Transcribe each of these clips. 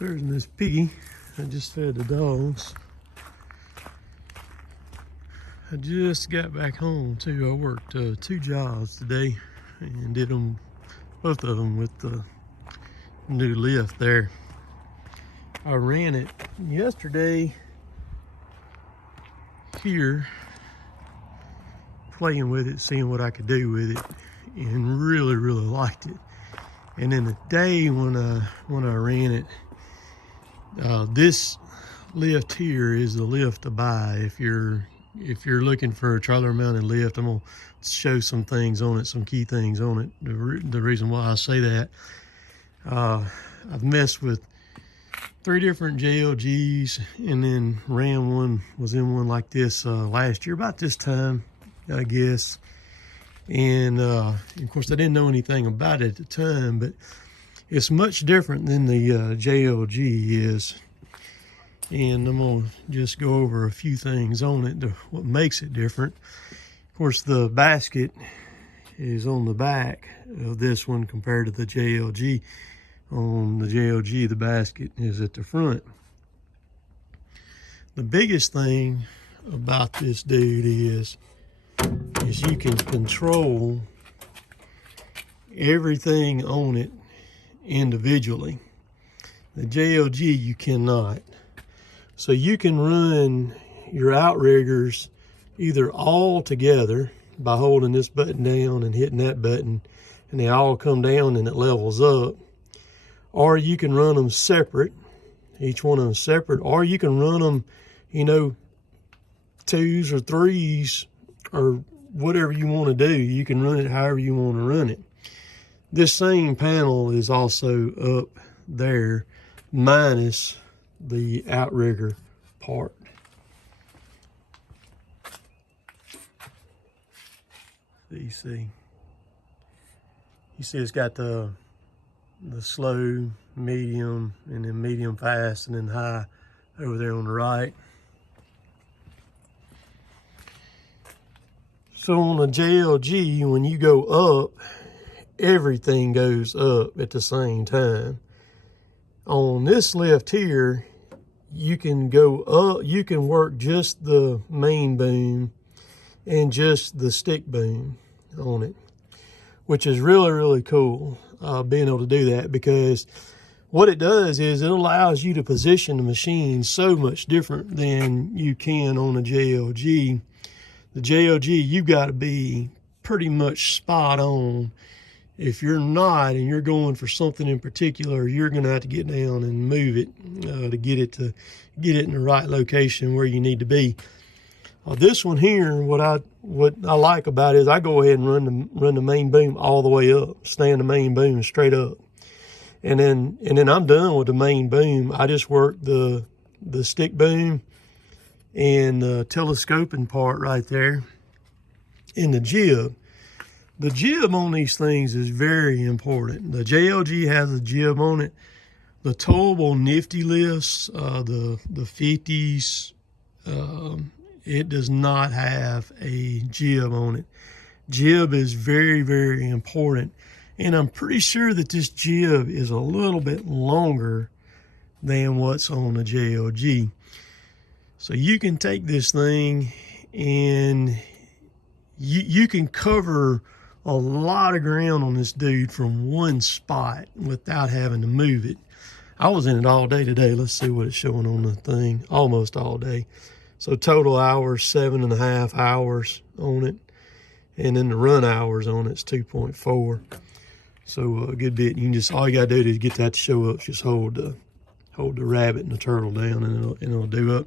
There's Miss Piggy. I just fed the dogs. I just got back home too. I worked 2 jobs today and did them, both of them, with the new lift there. I ran it yesterday here, playing with it, seeing what I could do with it, and really liked it. And then the day when I ran it, this lift here is the lift to buy if you're looking for a trailer mounted lift. I'm gonna show some things on it, some key things on it. The reason why I say that, I've messed with 3 different JLGs, and then was in one like this last year about this time, I guess. And of course I didn't know anything about it at the time, but it's much different than the JLG is. And I'm gonna just go over a few things on it, what makes it different. Of course, the basket is on the back of this one compared to the JLG. On the JLG, the basket is at the front. The biggest thing about this dude is you can control everything on it individually. The JLG you cannot. So you can run your outriggers either all together by holding this button down and hitting that button, and they all come down and it levels up. Or you can run them separate, each one of them separate, or you can run them, 2s or 3s or whatever you want to do. You can run it however you want to run it. This same panel is also up there, minus the outrigger part. You see it's got the slow, medium, and then medium fast, and then high over there on the right. So on the JLG, when you go up, everything goes up at the same time. On this lift here, you can go up, you can work just the main boom and just the stick boom on it, which is really cool, being able to do that, because what it does is it allows you to position the machine so much different than you can on a JLG. The JLG, you've got to be pretty much spot on. If you're not, and you're going for something in particular, you're going to have to get down and move it to get it in the right location where you need to be. This one here, what I like about it is I go ahead and run the main boom all the way up, stand the main boom straight up, and then I'm done with the main boom. I just work the stick boom and the telescoping part right there, and the jib. The jib on these things is very important. The JLG has a jib on it. The towable nifty lifts, the 50s, it does not have a jib on it. Jib is very important. And I'm pretty sure that this jib is a little bit longer than what's on the JLG. So you can take this thing and you can cover a lot of ground on this dude from one spot without having to move it. I was in it all day today. Let's see what it's showing on the thing. Almost all day. So total hours, 7.5 hours on it. And then the run hours on it's 2.4. So a good bit. You can just, all you gotta do to get that to show up, just hold the rabbit and the turtle down, and it'll do up.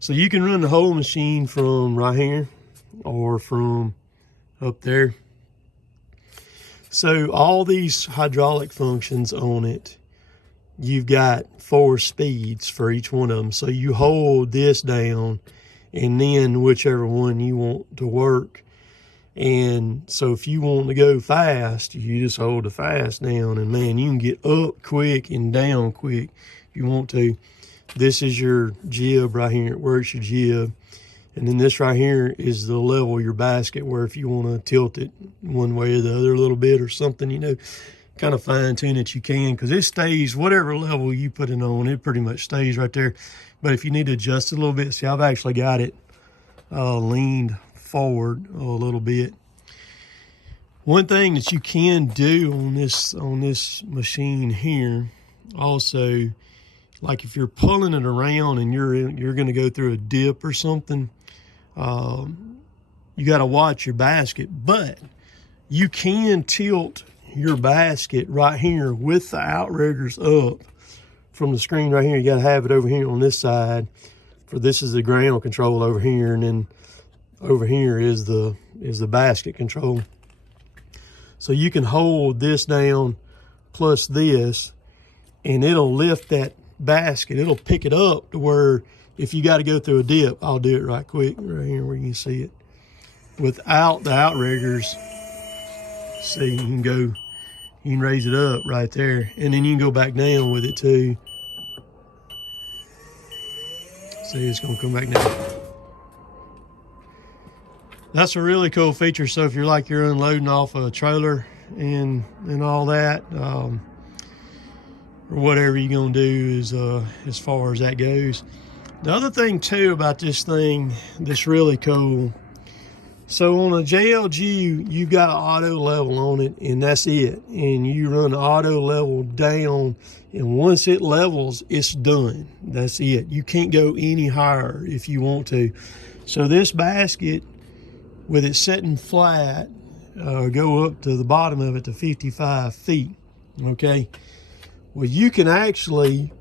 So you can run the whole machine from right here or from up there. So all these hydraulic functions on it, you've got 4 speeds for each one of them. So you hold this down and then whichever one you want to work. And so if you want to go fast, you just hold the fast down, and man, you can get up quick and down quick if you want to. This is your jib right here. It works your jib. And then this right here is the level of your basket, where if you want to tilt it one way or the other a little bit or something, kind of fine tune it you can, because it stays whatever level you put it on, it pretty much stays right there. But if you need to adjust it a little bit, see, I've actually got it leaned forward a little bit. One thing that you can do on this machine here, also, like if you're pulling it around and you're going to go through a dip or something, you got to watch your basket. But you can tilt your basket right here with the outriggers up from the screen right here. You got to have it over here on this side, for this is the ground control over here, and then over here is the basket control. So you can hold this down plus this, and it'll lift that basket. It'll pick it up to where if you got to go through a dip, I'll do it right quick right here where you can see it. Without the outriggers, see, you can raise it up right there, and then you can go back down with it too. See, it's gonna come back down. That's a really cool feature. So if you're unloading off a trailer and all that, or whatever you're gonna do is as far as that goes. The other thing too about this thing that's really cool, so on a JLG, you've got an auto level on it, and that's it. And you run auto level down, and once it levels, it's done. That's it. You can't go any higher if you want to. So this basket, with it sitting flat, go up to the bottom of it to 55 feet, okay? Well, you can actually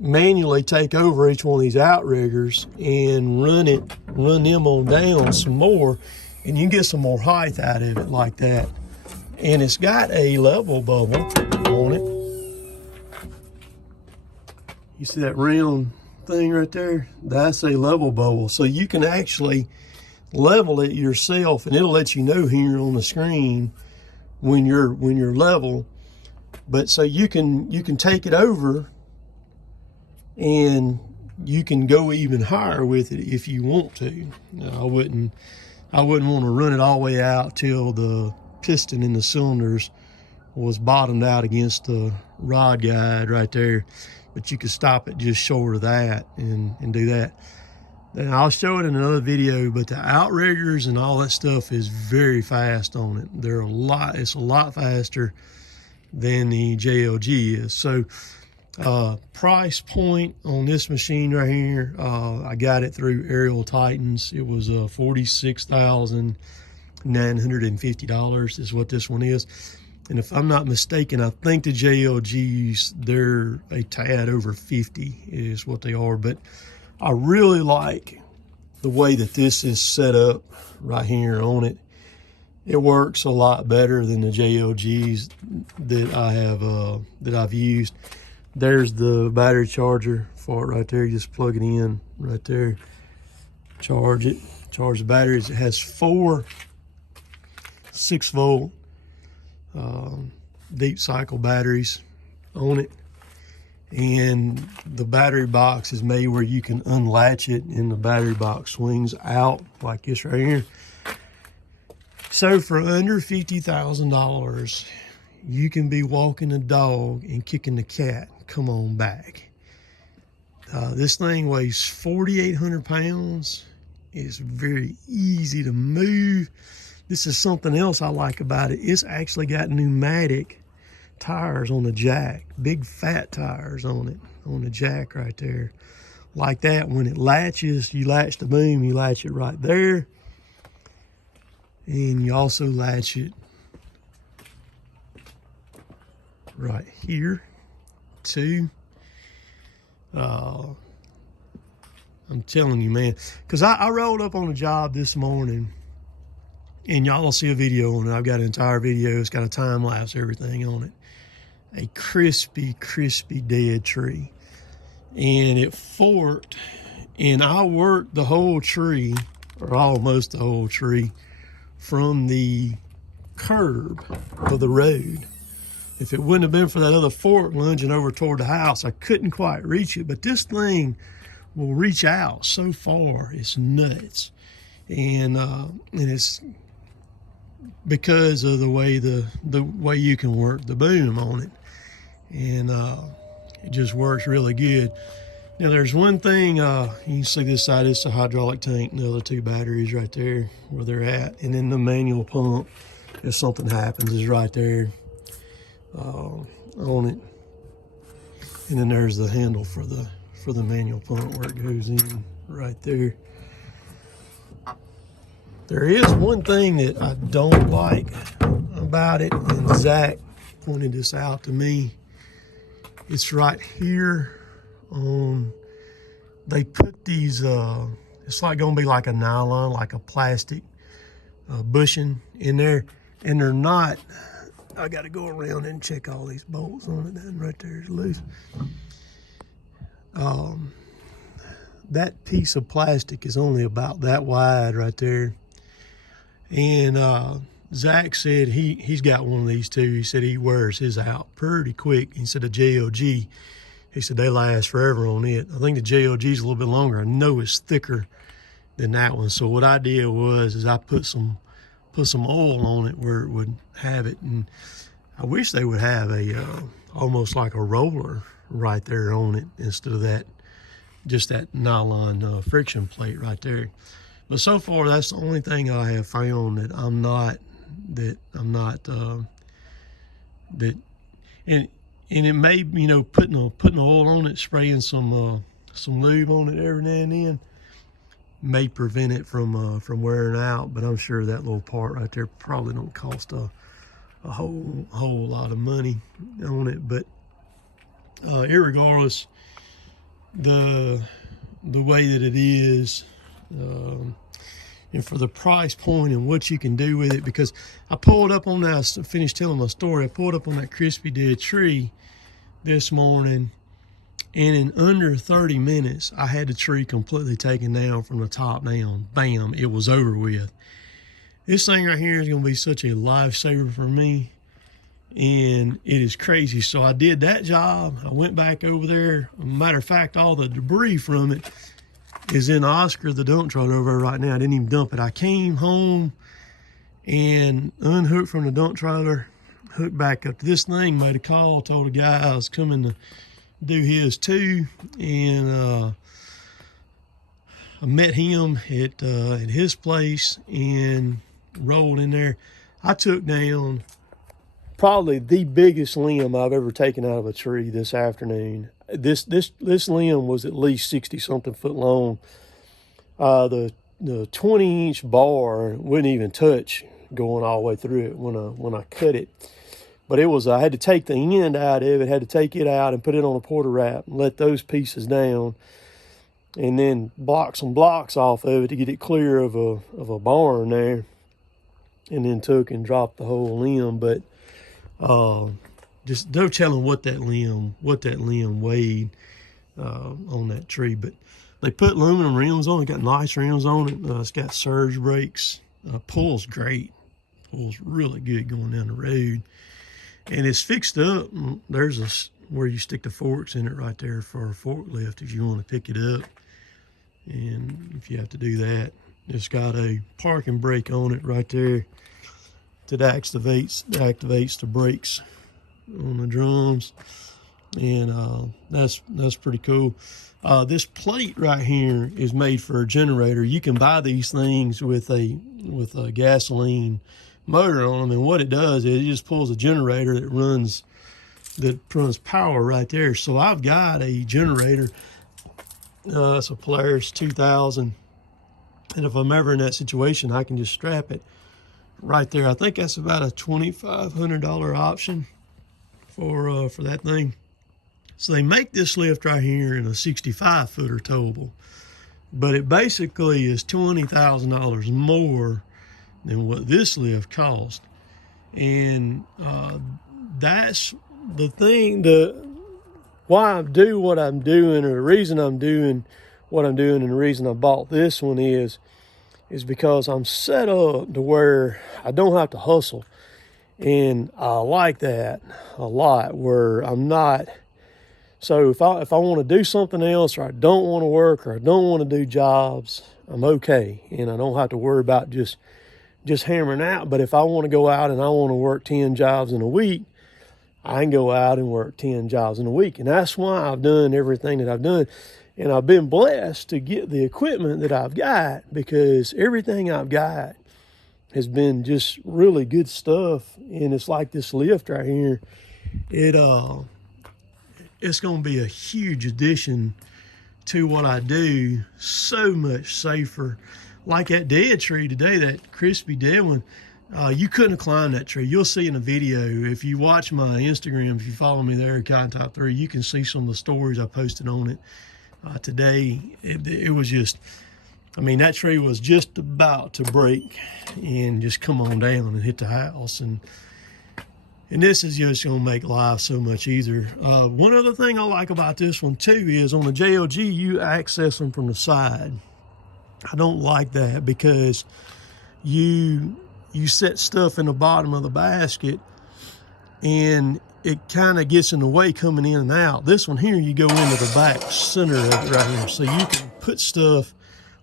manually take over each one of these outriggers and run them on down some more, and you can get some more height out of it like that. And it's got a level bubble on it. You see that round thing right there? That's a level bubble. So you can actually level it yourself, and it'll let you know here on the screen when you're level. But so you can take it over, and you can go even higher with it if you want to. I wouldn't want to run it all the way out till the piston in the cylinders was bottomed out against the rod guide right there. But you could stop it just short of that and do that. And I'll show it in another video, but the outriggers and all that stuff is very fast on it. It's a lot faster than the JLG is. So price point on this machine right here, I got it through Aerial Titans. It was $46,950 is what this one is. And if I'm not mistaken, I think the JLGs, they're a tad over 50 is what they are. But I really like the way that this is set up right here on it. It works a lot better than the JLGs that I've used. There's the battery charger for it right there. You just plug it in right there, charge it, charge the batteries. It has 4 6-volt deep cycle batteries on it. And the battery box is made where you can unlatch it, and the battery box swings out like this right here. So for under $50,000, you can be walking a dog and kicking the cat. Come on back. This thing weighs 4,800 pounds. It's very easy to move. This is something else I like about it. It's actually got pneumatic tires on the jack, big fat tires on it, on the jack right there. Like that, when it latches, you latch the boom, you latch it right there. And you also latch it right here too. I'm telling you, man, because I rolled up on a job this morning, and y'all will see a video on it. I've got an entire video. It's got a time lapse, everything on it. A crispy, crispy dead tree. And it forked, and I worked the whole tree, or almost the whole tree, from the curb of the road. If it wouldn't have been for that other fork lunging over toward the house, I couldn't quite reach it. But this thing will reach out so far, it's nuts. And it's because of the way you can work the boom on it, and it just works really good. Now there's one thing, you can see this side is the hydraulic tank, and the other two batteries right there where they're at, and then the manual pump, if something happens, is right there on it. And then there's the handle for the manual pump where it goes in right there. There is one thing that I don't like about it, and Zach pointed this out to me. It's right here on, they put these, it's like gonna be like a nylon, like a plastic bushing in there, and they're not, I gotta go around and check all these bolts on it. That right there is loose. That piece of plastic is only about that wide right there. And Zach said he's got one of these too. He said he wears his out pretty quick. He said the JLG, he said they last forever on it. I think the JLG is a little bit longer. I know it's thicker than that one. So what I did is I put some oil on it where it would have it. And I wish they would have a almost like a roller right there on it instead of that, just that nylon friction plate right there. But so far, that's the only thing I have found that and it may, you know, putting oil on it, spraying some lube on it every now and then may prevent it from wearing out. But I'm sure that little part right there probably don't cost a whole lot of money on it. But irregardless, the way that it is, and for the price point and what you can do with it, because I pulled up on that, I finished telling my story, I pulled up on that crispy dead tree this morning, and in under 30 minutes, I had the tree completely taken down from the top down. Bam, it was over with. This thing right here is gonna be such a lifesaver for me, and it is crazy. So I did that job. I went back over there. Matter of fact, all the debris from it is in Oscar, the dump trailer over there right now. I didn't even dump it. I came home and unhooked from the dump trailer, hooked back up to this thing, made a call, told the guy I was coming to do his too, and I met him at his place and rolled in there. I took down probably the biggest limb I've ever taken out of a tree this afternoon. This limb was at least 60 something foot long. The 20-inch bar wouldn't even touch going all the way through it when I cut it. But it was, I had to take the end out of it, had to take it out and put it on a porta wrap and let those pieces down, and then block some blocks off of it to get it clear of a barn there, and then took and dropped the whole limb. But just no telling what that limb weighed on that tree. But they put aluminum rims on it, got nice rims on it. It's got surge brakes. Pulls great, pulls really good going down the road, and it's fixed up. There's where you stick the forks in it right there for a forklift if you want to pick it up, and if you have to do that, it's got a parking brake on it right there that activates the brakes on the drums, and that's pretty cool. This plate right here is made for a generator. You can buy these things with a gasoline motor on them, and what it does is it just pulls a generator that runs power right there. So I've got a generator. It's a Polaris 2000, and if I'm ever in that situation, I can just strap it right there. I think that's about a $2,500 option for that thing. So they make this lift right here in a 65-footer towable, but it basically is $20,000 more than what this lift cost. And that's the thing, why I do what I'm doing, or the reason I'm doing what I'm doing, and the reason I bought this one is because I'm set up to where I don't have to hustle. And I like that a lot, where I'm not. So if I want to do something else, or I don't want to work, or I don't want to do jobs, I'm okay. And I don't have to worry about just just hammering out. But if I want to go out and I want to work 10 jobs in a week, I can go out and work 10 jobs in a week. And that's why I've done everything that I've done. And I've been blessed to get the equipment that I've got, because everything I've got has been just really good stuff. And it's like this lift right here. It's going to be a huge addition to what I do. So much safer. Like that dead tree today, that crispy dead one, you couldn't have climbed that tree. You'll see in a video, if you watch my Instagram, if you follow me there, Cotton Top 3, you can see some of the stories I posted on it today. It was just, I mean, that tree was just about to break and just come on down and hit the house. And this is just going to make life so much easier. One other thing I like about this one too is on the JLG, you access them from the side. I don't like that, because you set stuff in the bottom of the basket and it kind of gets in the way coming in and out. This one here, you go into the back center of it right here. So you can put stuff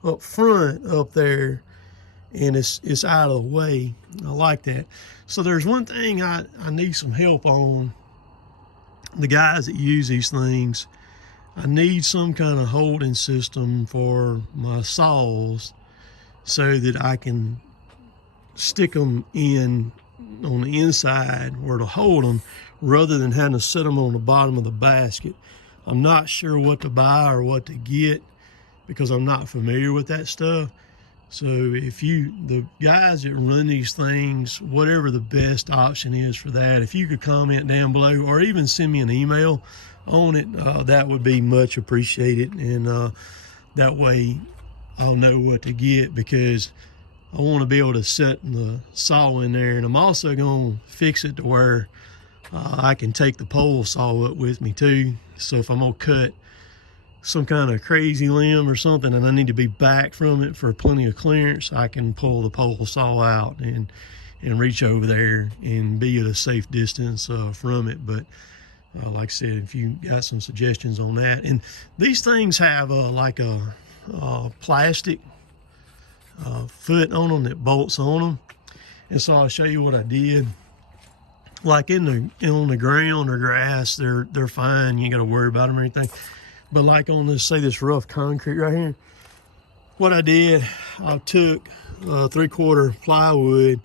up front up there and it's out of the way. I like that. So there's one thing I need some help on. The guys that use these things, I need some kind of holding system for my saws so that I can stick them in on the inside where to hold them, rather than having to set them on the bottom of the basket. I'm not sure what to buy or what to get, because I'm not familiar with that stuff. So if the guys that run these things, whatever the best option is for that, if you could comment down below or even send me an email on it, that would be much appreciated. And that way I'll know what to get, because I want to be able to set the saw in there. And I'm also going to fix it to where I can take the pole saw up with me too. So if I'm going to cut some kind of crazy limb or something and I need to be back from it for plenty of clearance, I can pull the pole saw out and reach over there and be at a safe distance from it. But like I said, if you got some suggestions on that. And these things have like a plastic foot on them that bolts on them. And so I'll show you what I did. Like on the ground or grass, they're fine. You ain't got to worry about them or anything. But like on this, say this rough concrete right here, what I did, I took 3/4 plywood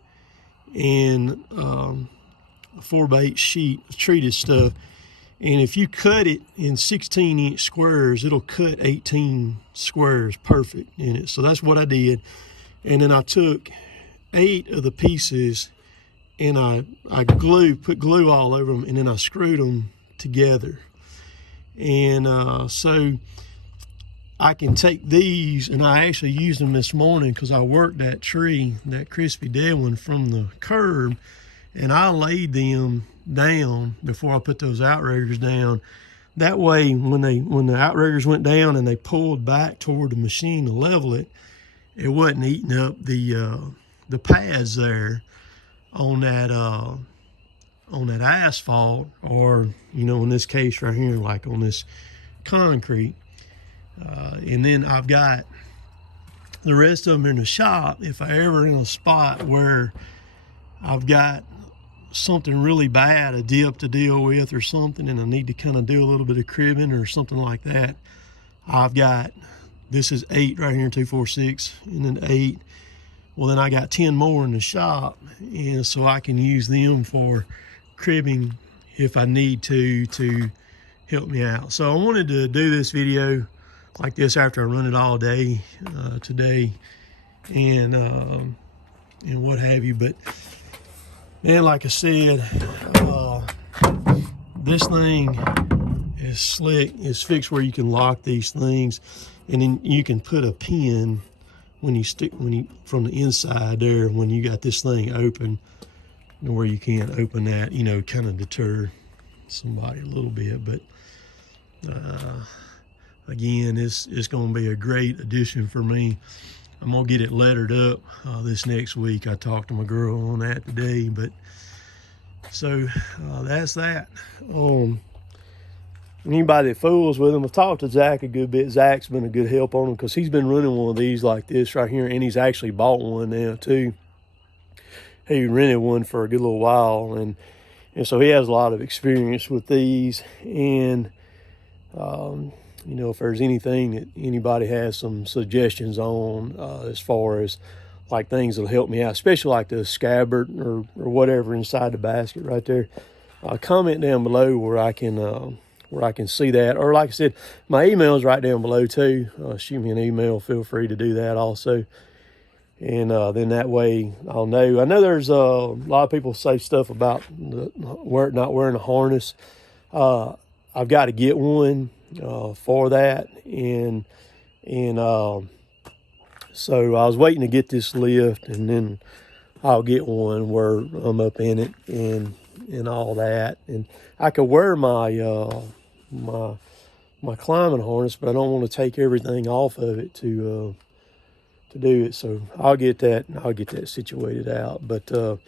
and a 4x8 sheet of treated stuff. And if you cut it in 16-inch squares, it'll cut 18 squares perfect in it. So that's what I did. And then I took 8 of the pieces and I put glue all over them, and then I screwed them together. And so I can take these, and I actually used them this morning because I worked that tree, that crispy dead one, from the curb, and I laid them down before I put those outriggers down. That way, when the outriggers went down and they pulled back toward the machine to level it, it wasn't eating up the pads there on that asphalt, or in this case right here, like on this concrete. And then I've got the rest of them in the shop. If I ever in a spot where I've got something really bad, a dip to deal with or something, and I need to kind of do a little bit of cribbing or something like that, I've got, this is 8 right here, 2, 4, 6, and then 8. Well, then I got 10 more in the shop, and so I can use them for cribbing if I need to help me out. So I wanted to do this video like this after I run it all day today, and what have you. But man, like I said, this thing is slick. It's fixed where you can lock these things, and then you can put a pin from the inside there when you got this thing open, where you can't open that, kind of deter somebody a little bit. But again, it's going to be a great addition for me. I'm going to get it lettered up this next week. I talked to my girl on that today. But so that's that. Anybody that fools with them, I've talked to Zach a good bit. Zach's been a good help on him because he's been running one of these like this right here, and he's actually bought one now too. he rented one for a good little while, and so he has a lot of experience with these. And you know, if there's anything that anybody has some suggestions on, as far as like things that'll help me out, especially like the scabbard or whatever inside the basket right there, comment down below where I can see that. Or like I said, my email is right down below too. Shoot me an email. Feel free to do that also. And then that way I'll know. I know there's a lot of people say stuff about not wearing a harness. I've got to get one for that. And so I was waiting to get this lift, and then I'll get one where I'm up in it and all that. And I could wear my my climbing harness, but I don't want to take everything off of it to do it. So I'll get that situated out. But so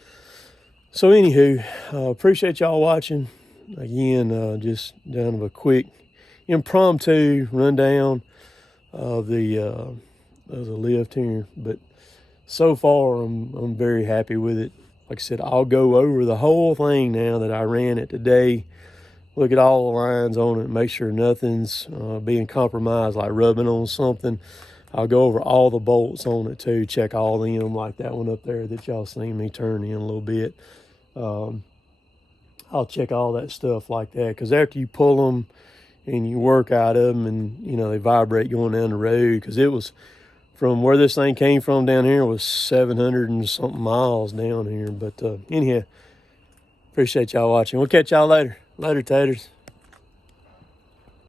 anywho, appreciate y'all watching. Again, just down of a quick impromptu rundown of the lift here. But so far I'm very happy with it. Like I said, I'll go over the whole thing now that I ran it today. Look at all the lines on it, make sure nothing's being compromised, like rubbing on something. I'll go over all the bolts on it too, check all them, like that one up there that y'all seen me turn in a little bit. I'll check all that stuff like that, because after you pull them and you work out of them, and you know they vibrate going down the road, because it was from where this thing came from down here was 700 and something miles down here. But anyhow, appreciate y'all watching. We'll catch y'all later. Later, taters.